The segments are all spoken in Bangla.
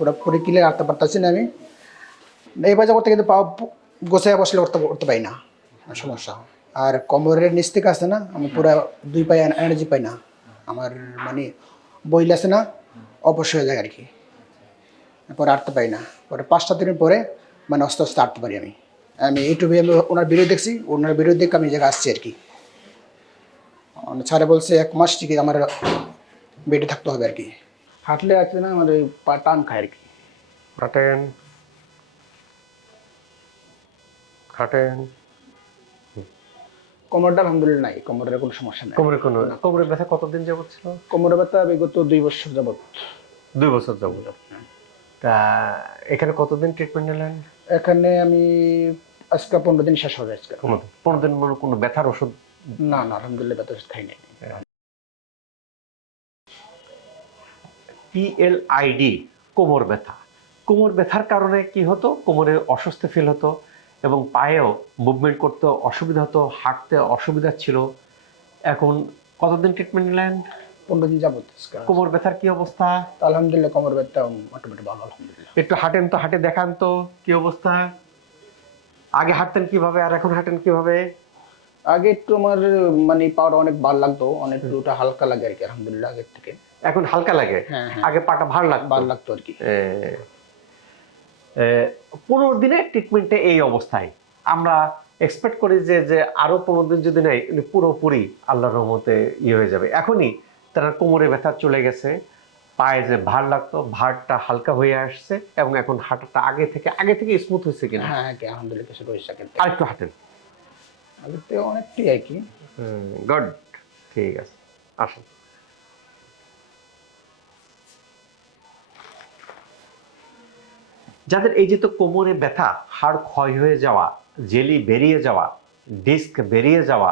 পুরোপুরি ক্লিয়ার হাঁটতে পারতেছি না আমি। এই বাজে করতে কিন্তু পা গোছায় বসলে উঠতে করতে পাই না সমস্যা। আর কোমরের নিচ থেকে আছে না, আমি পুরো দুই পায়ে এনার্জি পাই না। আমার মানে বইল আসে না, অবশ্যই হয়ে যায় আর কি। পরে আটতে পারি না। পরে পাঁচটা দিন পরে মানে আস্তে আস্তে আটতে পারি আমি। আমি ইউটিউবে আমি ওনার ভিডিও দেখছি, ওনার ভিডিও দেখে আমি জায়গায় আসছি আর কি। ছাড়ে বলছে, এক মাস থেকে আমার বেডে থাকতে হবে আর কি। হাঁটলে আছে না আমার ওই পা টান খায় আর কি। হাঁটেন হাঁটেন কোমরটা আলহামদুলিল্লাহ নাই কোমরের কোনো সমস্যা নাই। কোমরে কোনো কোমরে ব্যথা কতদিন যাবত ছিল? কোমরের ব্যথা বিগত দুই বছর যাবত দুই বছর যাবত তা এখানে কতদিন ট্রিটমেন্ট নিলেন? এখানে আমি আজকে পনেরো দিন শেষ হবে আজকে। পনেরো দিন। মনে কোনো ব্যথার ওষুধ? না না আলহামদুলিল্লাহ ব্যথা ওষুধ খাই নাই। পিএলআইডি কোমর ব্যথা। কোমর ব্যথার কারণে কি হতো? কোমরে অস্বস্তি ফিল হতো এবং পায়েও মুভমেন্ট করতে অসুবিধা হতো হাঁটতে অসুবিধা ছিল। এখন কতদিন ট্রিটমেন্ট নিলেন? পনেরো দিন যাবত কোমর ব্যথার কি অবস্থা? আলহামদুলিল্লাহ কোমর ব্যথা মোটামুটি ভালো আলহামদুলিল্লাহ। একটু হাঁটেন তো হাঁটে দেখান তো কি অবস্থা? আগে হাঁটতেন কীভাবে আর এখন হাঁটেন কীভাবে? আগে একটু আমার মানে পাওয়ার অনেক ভালো লাগতো অনেক ওটা হালকা লাগে আর কি আলহামদুলিল্লাহ আগের থেকে। এখন হালকা লাগে। হ্যাঁ হ্যাঁ। আগে পাটা ভার লাগতো। ভালো লাগতো আর কি। পনেরো দিনে ট্রিটমেন্টে এই অবস্থায়। আমরা এক্সপেক্ট করি যে যে আরও পনেরো দিন যদি নেয় উনি পুরোপুরি আল্লাহর রহমতে ইয়ে হয়ে যাবে। এখনই তার কোমরে ব্যথা চলে গেছে পায়ে যে ভার লাগতো ভারটা হালকা হয়ে আসছে এবং এখন হাঁটাটা আগে থেকে আগে থেকে স্মুথ হয়েছে কিনা। হ্যাঁ হ্যাঁ কি আলহামদুলিল্লাহ রয়েছে আগের আর একটু হাঁটেন। আগের থেকে অনেকটাই আর কি। গুড ঠিক আছে আসুন। যাদের এই যে তো কোমরে ব্যথা, হাড় ক্ষয় হয়ে যাওয়া, জেলি বেরিয়ে যাওয়া, ডিস্ক বেরিয়ে যাওয়া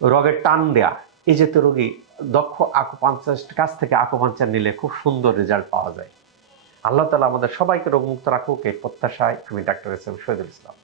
রগের টান দেয়া, এই যে তো রোগী দক্ষ আকুপাঞ্চার কাছ থেকে আকুপাঞ্চার নিলে খুব সুন্দর রেজাল্ট পাওয়া যায়। আল্লাহ তালা আমাদের সবাইকে রোগমুক্ত রাখুক, এই প্রত্যাশায় আমি doctor S M Shahidul Islam.